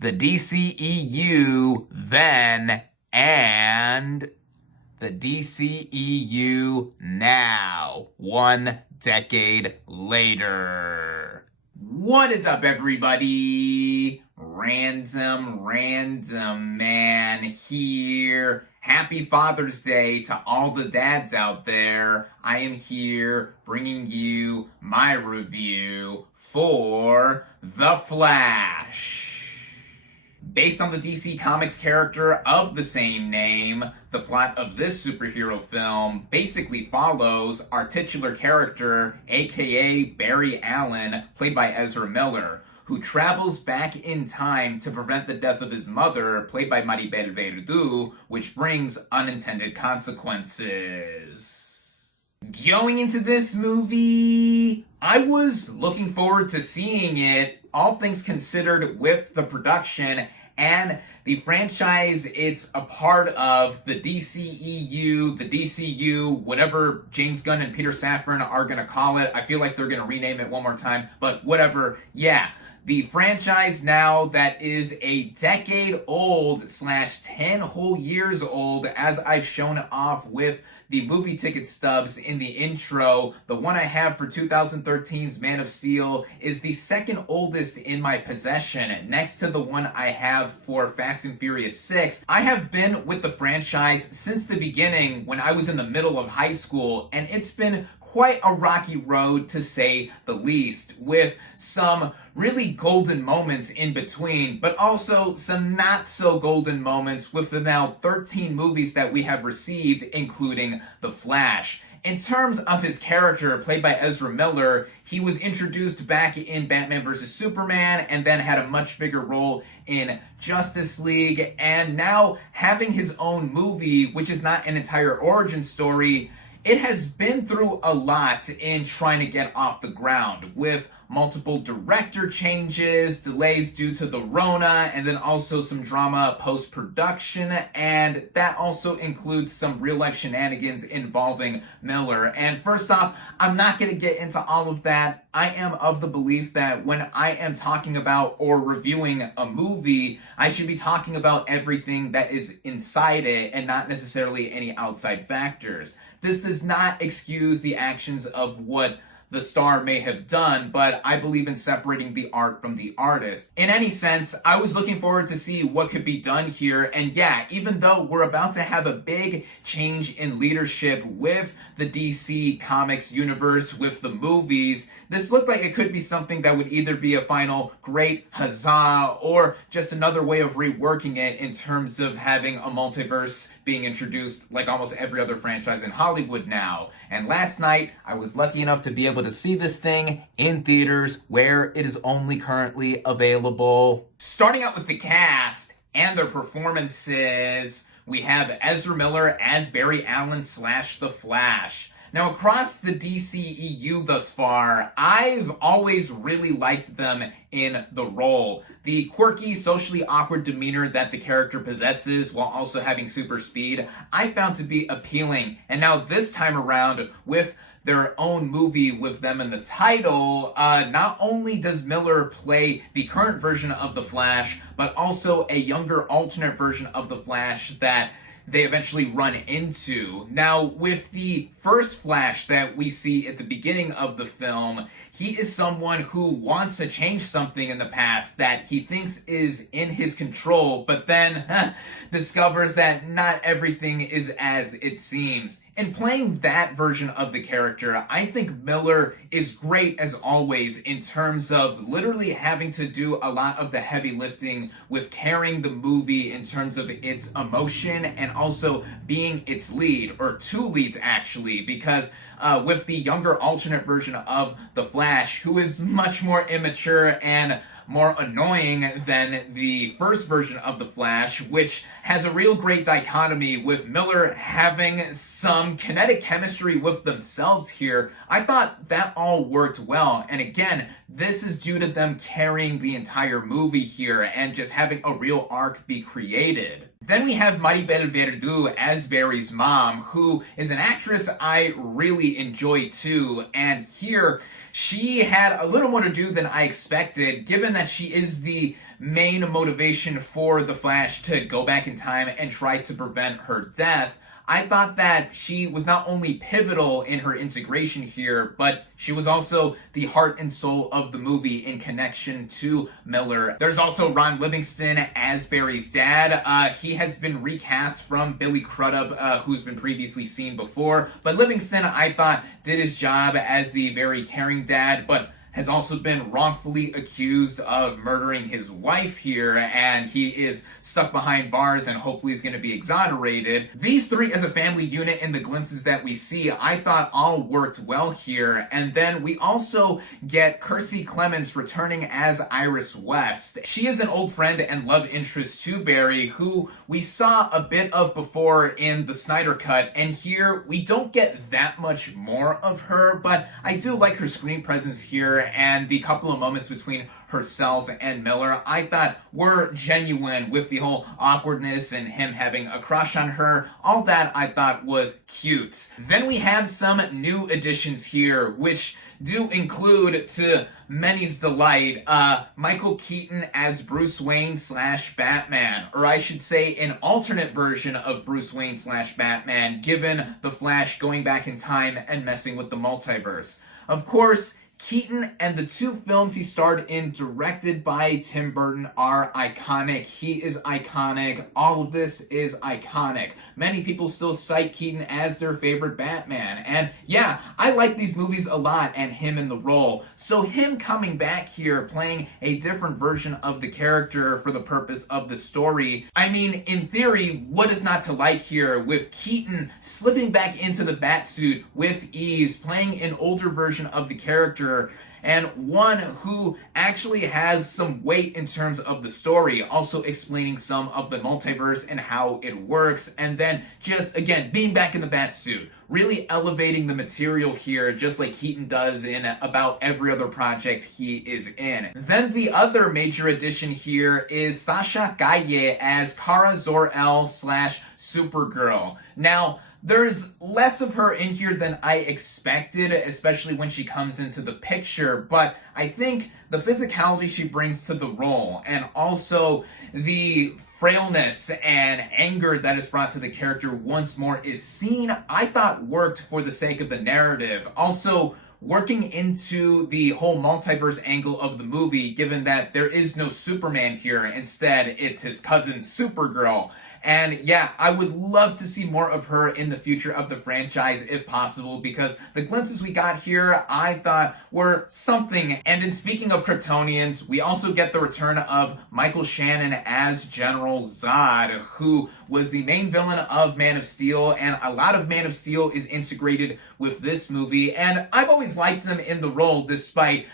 the DCEU then, and the DCEU now, 1 decade later. What is up, everybody? RandomRandomMan here. Happy Father's Day to all the dads out there. I am here bringing you my review for The Flash. Based on the DC Comics character of the same name, the plot of this superhero film basically follows our titular character, aka Barry Allen, played by Ezra Miller, who travels back in time to prevent the death of his mother, played by Maribel Verdú, which brings unintended consequences. Going into this movie, I was looking forward to seeing it, all things considered, with the production and the franchise it's a part of, the DCEU, the DCU, whatever James Gunn and Peter Safran are going to call it. I feel like they're going to rename it one more time, but whatever. Yeah, the franchise now that is a decade old / 10 whole years old, as I've shown off with the movie ticket stubs in the intro. The one I have for 2013's Man of Steel is the second oldest in my possession, next to the one I have for Fast and Furious 6. I have been with the franchise since the beginning, when I was in the middle of high school, and it's been quite a rocky road, to say the least, with some really golden moments in between, but also some not so golden moments with the now 13 movies that we have received, including The Flash. In terms of his character, played by Ezra Miller, he was introduced back in Batman vs. Superman and then had a much bigger role in Justice League, and now having his own movie, which is not an entire origin story. It has been through a lot in trying to get off the ground, with multiple director changes, delays due to the Rona, and then also some drama post-production, and that also includes some real-life shenanigans involving Miller. And first off, I'm not going to get into all of that. I am of the belief that when I am talking about or reviewing a movie, I should be talking about everything that is inside it and not necessarily any outside factors. This does not excuse the actions of what the star may have done, but I believe in separating the art from the artist. In any sense, I was looking forward to see what could be done here, and yeah, even though we're about to have a big change in leadership with the DC Comics universe, with the movies, this looked like it could be something that would either be a final great huzzah, or just another way of reworking it in terms of having a multiverse being introduced like almost every other franchise in Hollywood now. And last night, I was lucky enough to be able to see this thing in theaters, where it is only currently available. Starting out with the cast and their performances, we have Ezra Miller as Barry Allen / The Flash. Now, across the DCEU thus far, I've always really liked them in the role. The quirky, socially awkward demeanor that the character possesses while also having super speed, I found to be appealing. And now this time around, with their own movie with them in the title, not only does Miller play the current version of The Flash, but also a younger alternate version of The Flash that they eventually run into. Now, with the first Flash that we see at the beginning of the film, he is someone who wants to change something in the past that he thinks is in his control, but then discovers that not everything is as it seems. In playing that version of the character, I think Miller is great as always, in terms of literally having to do a lot of the heavy lifting with carrying the movie in terms of its emotion and also being its lead, or two leads actually, because with the younger alternate version of The Flash, who is much more immature and more annoying than the first version of The Flash, which has a real great dichotomy with Miller having some kinetic chemistry with themselves here. I thought that all worked well, and again, this is due to them carrying the entire movie here and just having a real arc be created. Then we have Maribel Verdú as Barry's mom, who is an actress I really enjoy too, and here she had a little more to do than I expected, given that she is the main motivation for the Flash to go back in time and try to prevent her death, I thought that she was not only pivotal in her integration here, but she was also the heart and soul of the movie in connection to Miller. There's also Ron Livingston as Barry's dad. He has been recast from Billy Crudup, who's been previously seen before. But Livingston, I thought, did his job as the very caring dad, but has also been wrongfully accused of murdering his wife here, and he is stuck behind bars and hopefully is going to be exonerated. These three as a family unit in the glimpses that we see, I thought all worked well here. And then we also get Kirsty Clements returning as Iris West. She is an old friend and love interest to Barry, who we saw a bit of before in the Snyder Cut, and here we don't get that much more of her, but I do like her screen presence here, and the couple of moments between herself and Miller, I thought were genuine, with the whole awkwardness and him having a crush on her. All that I thought was cute. Then we have some new additions here, which do include, to many's delight, Michael Keaton as Bruce Wayne / Batman, or I should say an alternate version of Bruce Wayne / Batman, given the Flash going back in time and messing with the multiverse. Of course, Keaton and the two films he starred in, directed by Tim Burton, are iconic. He is iconic. All of this is iconic. Many people still cite Keaton as their favorite Batman. And yeah, I like these movies a lot and him in the role. So him coming back here, playing a different version of the character for the purpose of the story, I mean, in theory, what is not to like here, with Keaton slipping back into the Batsuit with ease, playing an older version of the character, and one who actually has some weight in terms of the story, also explaining some of the multiverse and how it works, and then just, again, being back in the Batsuit, really elevating the material here, just like Keaton does in about every other project he is in. Then the other major addition here is Sasha Calle as Kara Zor-El / Supergirl. Now, there's less of her in here than I expected, especially when she comes into the picture, but I think the physicality she brings to the role, and also the frailness and anger that is brought to the character once more is seen, I thought worked for the sake of the narrative. Also, working into the whole multiverse angle of the movie, given that there is no Superman here, instead it's his cousin Supergirl. And yeah, I would love to see more of her in the future of the franchise if possible, because the glimpses we got here I thought were something. And in speaking of Kryptonians, we also get the return of Michael Shannon as General Zod, who was the main villain of Man of Steel, and a lot of Man of Steel is integrated with this movie, and I've always liked him in the role, despite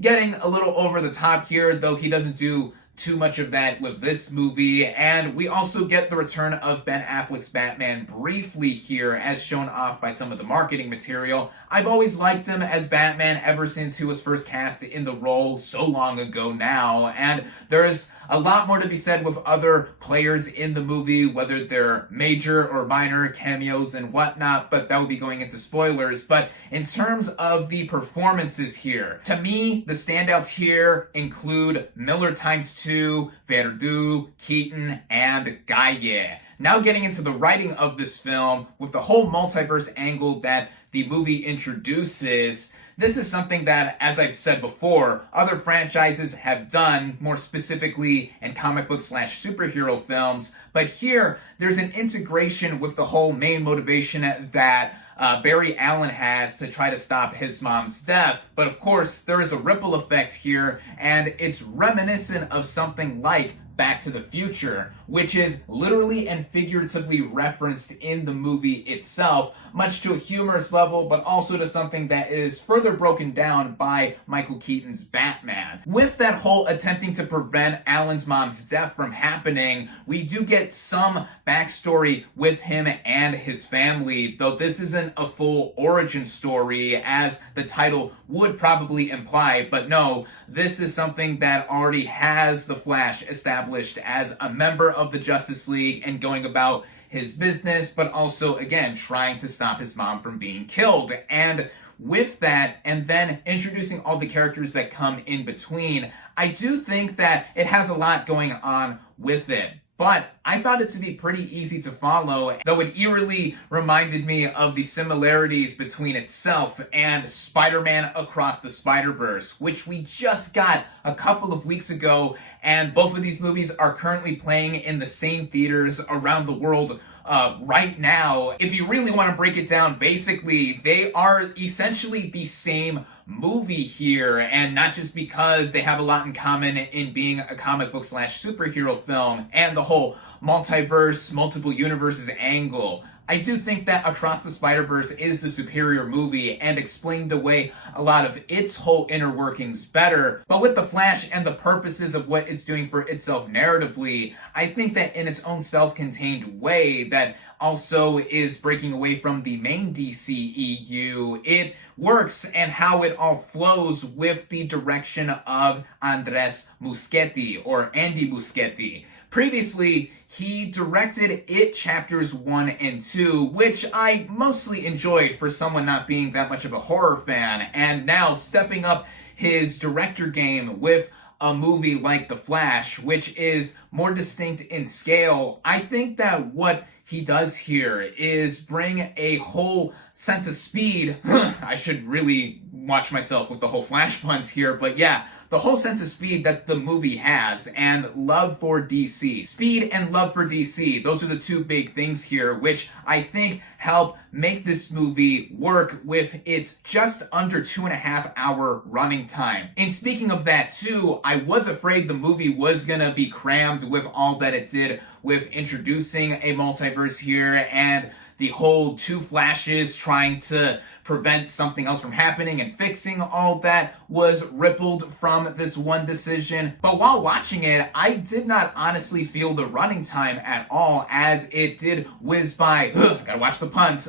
getting a little over the top here, though he doesn't do too much of that with this movie. And we also get the return of Ben Affleck's Batman briefly here, as shown off by some of the marketing material. I've always liked him as Batman ever since he was first cast in the role so long ago now, and there's a lot more to be said with other players in the movie, whether they're major or minor cameos and whatnot, but that would be going into spoilers. But in terms of the performances here, to me, the standouts here include Miller ×2, Verdu, Keaton, and Gaye. Now getting into the writing of this film, with the whole multiverse angle that the movie introduces, this is something that, as I've said before, other franchises have done, more specifically in comic book / superhero films. But here, there's an integration with the whole main motivation that Barry Allen has to try to stop his mom's death. But of course, there is a ripple effect here, and it's reminiscent of something like Back to the Future, which is literally and figuratively referenced in the movie itself, much to a humorous level, but also to something that is further broken down by Michael Keaton's Batman. With that whole attempting to prevent Alan's mom's death from happening, we do get some backstory with him and his family, though this isn't a full origin story, as the title would probably imply. But no, this is something that already has the Flash established as a member of the Justice League and going about his business, but also, again, trying to stop his mom from being killed. And with that, and then introducing all the characters that come in between, I do think that it has a lot going on with it. But I found it to be pretty easy to follow, though it eerily reminded me of the similarities between itself and Spider-Man Across the Spider-Verse, which we just got a couple of weeks ago, and both of these movies are currently playing in the same theaters around the world right now. If you really want to break it down, basically, they are essentially the same movie here, and not just because they have a lot in common in being a comic book / superhero film and the whole multiverse, multiple universes angle. I do think that Across the Spider-Verse is the superior movie and explained away a lot of its whole inner workings better. But with The Flash and the purposes of what it's doing for itself narratively, I think that in its own self-contained way that also is breaking away from the main DCEU, it works, and how it all flows with the direction of Andres Muschietti, or Andy Muschietti. Previously, he directed It Chapters 1 and 2, which I mostly enjoyed for someone not being that much of a horror fan, and now stepping up his director game with a movie like The Flash, which is more distinct in scale. I think that what he does here is bring a whole sense of speed. I should really watch myself with the whole Flash puns here, but yeah, the whole sense of speed that the movie has, and love for DC. Speed and love for DC, those are the two big things here, which I think help make this movie work with its just under 2.5 hour running time. And speaking of that too, I was afraid the movie was gonna be crammed with all that it did with introducing a multiverse here and the whole two Flashes trying to prevent something else from happening and fixing all that was rippled from this one decision. But while watching it, I did not honestly feel the running time at all, as it did whiz by. Gotta watch the puns.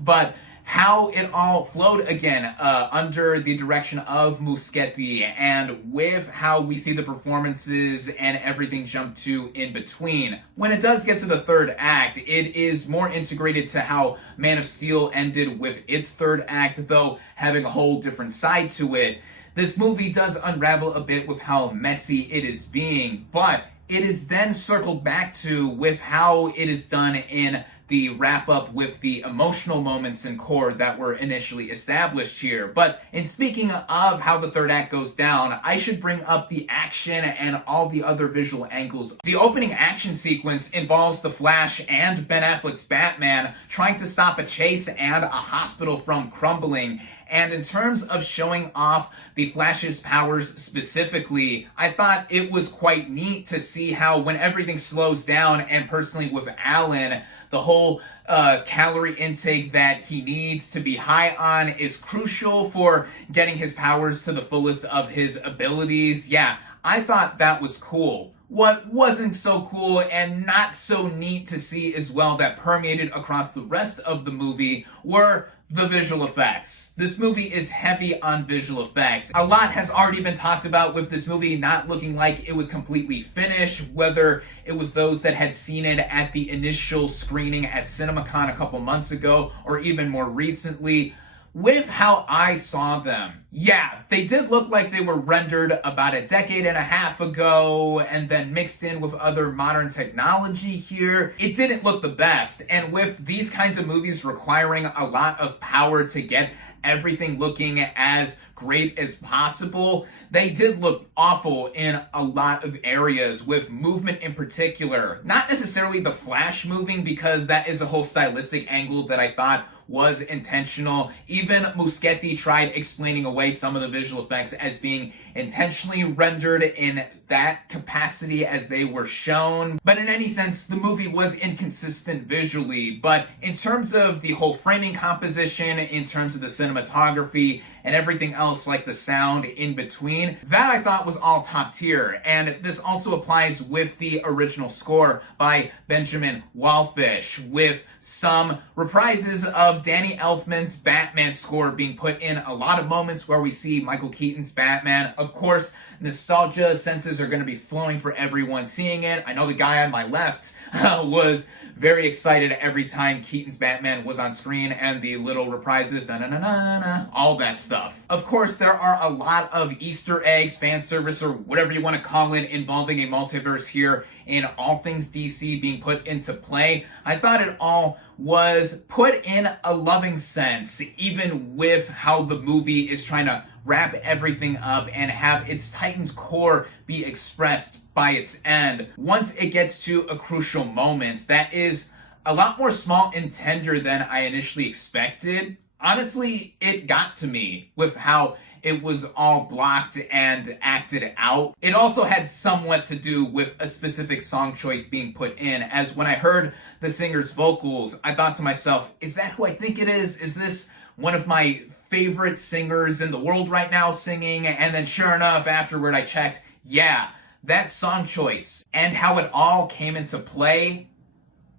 But how it all flowed again under the direction of Muschietti, and with how we see the performances and everything jump to in between. When it does get to the third act, it is more integrated to how Man of Steel ended with its third act, though having a whole different side to it. This movie does unravel a bit with how messy it is being, but it is then circled back to with how it is done in the wrap up with the emotional moments and core that were initially established here. But in speaking of how the third act goes down, I should bring up the action and all the other visual angles. The opening action sequence involves the Flash and Ben Affleck's Batman trying to stop a chase and a hospital from crumbling. And in terms of showing off the Flash's powers specifically, I thought it was quite neat to see how when everything slows down, and personally with Alan, the whole calorie intake that he needs to be high on is crucial for getting his powers to the fullest of his abilities. Yeah, I thought that was cool. What wasn't so cool and not so neat to see as well that permeated across the rest of the movie were the visual effects. This movie is heavy on visual effects. A lot has already been talked about with this movie not looking like it was completely finished, whether it was those that had seen it at the initial screening at CinemaCon a couple months ago, or even more recently. With how I saw them, yeah, they did look like they were rendered about a decade and a half ago and then mixed in with other modern technology here. It didn't look the best, and with these kinds of movies requiring a lot of power to get everything looking as great as possible, they did look awful in a lot of areas, with movement in particular. Not necessarily the Flash moving, because that is a whole stylistic angle that I thought was intentional. Even Muschietti tried explaining away some of the visual effects as being intentionally rendered in that capacity as they were shown. But in any sense, the movie was inconsistent visually. But in terms of the whole framing composition, in terms of the cinematography, and everything else like the sound in between, that I thought was all top tier. And this also applies with the original score by Benjamin Wallfish, with some reprises of Danny Elfman's Batman score being put in a lot of moments where we see Michael Keaton's Batman. Of course, nostalgia senses juices are going to be flowing for everyone seeing it. I know the guy on my left was very excited every time Keaton's Batman was on screen, and the little reprises, na-na-na-na-na, all that stuff. Of course, there are a lot of Easter eggs, fan service, or whatever you want to call it, involving a multiverse here in all things DC being put into play. I thought it all was put in a loving sense, even with how the movie is trying to wrap everything up and have its Titan's core be expressed by its end. Once it gets to a crucial moment that is a lot more small and tender than I initially expected, honestly, it got to me with how it was all blocked and acted out. It also had somewhat to do with a specific song choice being put in, as when I heard the singer's vocals, I thought to myself, is that who I think it is? Is this one of my favorite singers in the world right now singing? And then sure enough, afterward I checked, yeah, that song choice and how it all came into play,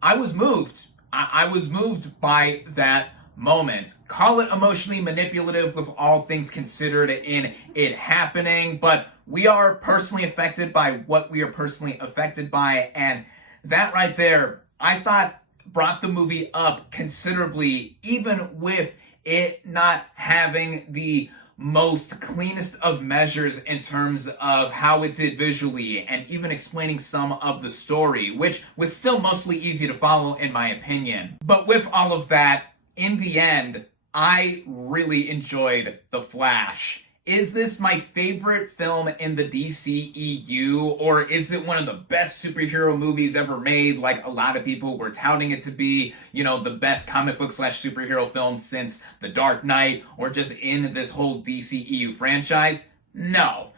I was moved. I was moved by that moment. Call it emotionally manipulative with all things considered in it happening, but we are personally affected by what we are personally affected by, and that right there, I thought brought the movie up considerably, even with it not having the most cleanest of measures in terms of how it did visually, and even explaining some of the story, which was still mostly easy to follow in my opinion. But with all of that, in the end, I really enjoyed The Flash. Is this my favorite film in the DCEU, or is it one of the best superhero movies ever made, like a lot of people were touting it to be, you know, the best comic book / superhero film since The Dark Knight, or just in this whole DCEU franchise? No.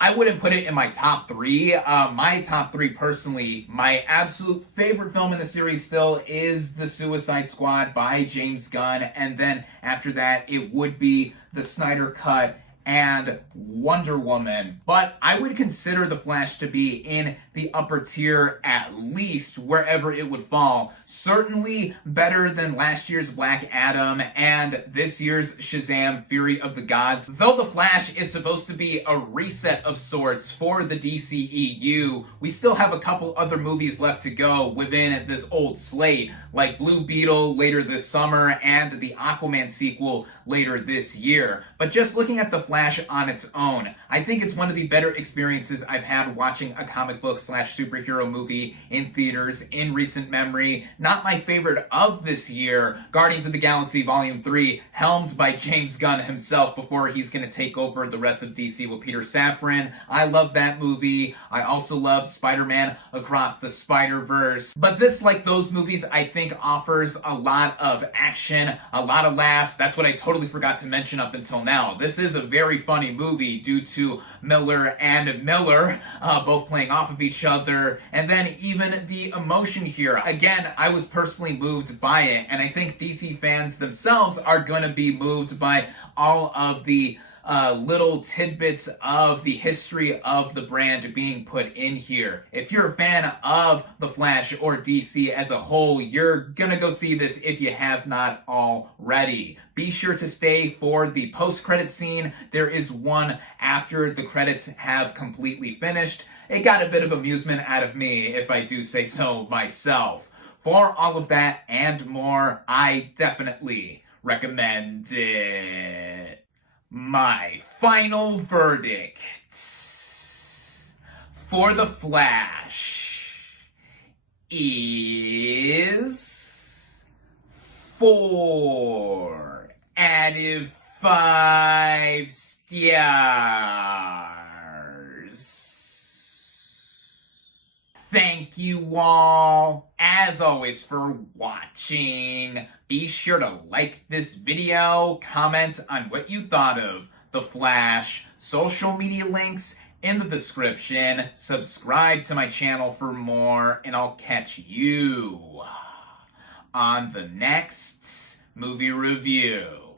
I wouldn't put it in my top three. My top three, personally, my absolute favorite film in the series still is The Suicide Squad by James Gunn, and then after that, it would be the Snyder Cut and Wonder Woman. But I would consider The Flash to be in the upper tier, at least wherever it would fall. Certainly better than last year's Black Adam and this year's Shazam! Fury of the Gods. Though The Flash is supposed to be a reset of sorts for the DCEU, we still have a couple other movies left to go within this old slate, like Blue Beetle later this summer and the Aquaman sequel later this year. But just looking at The Flash on its own, I think it's one of the better experiences I've had watching a comic book / superhero movie in theaters in recent memory. Not my favorite of this year, Guardians of the Galaxy Volume 3, helmed by James Gunn himself before he's going to take over the rest of DC with Peter Safran. I love that movie. I also love Spider-Man Across the Spider-Verse. But this, like those movies, I think offers a lot of action, a lot of laughs. That's what I totally forgot to mention up until now. This is a very funny movie due to Miller and Miller both playing off of each other, and then even the emotion here. Again, I was personally moved by it, and I think DC fans themselves are going to be moved by all of the little tidbits of the history of the brand being put in here. If you're a fan of The Flash or DC as a whole, you're gonna go see this if you have not already. Be sure to stay for the post-credit scene. There is one after the credits have completely finished. It got a bit of amusement out of me, if I do say so myself. For all of that and more, I definitely recommend it. My final verdict for The Flash is 4 out of 5 stars. Thank you all, as always, for watching. Be sure to like this video, comment on what you thought of The Flash, social media links in the description, subscribe to my channel for more, and I'll catch you on the next movie review.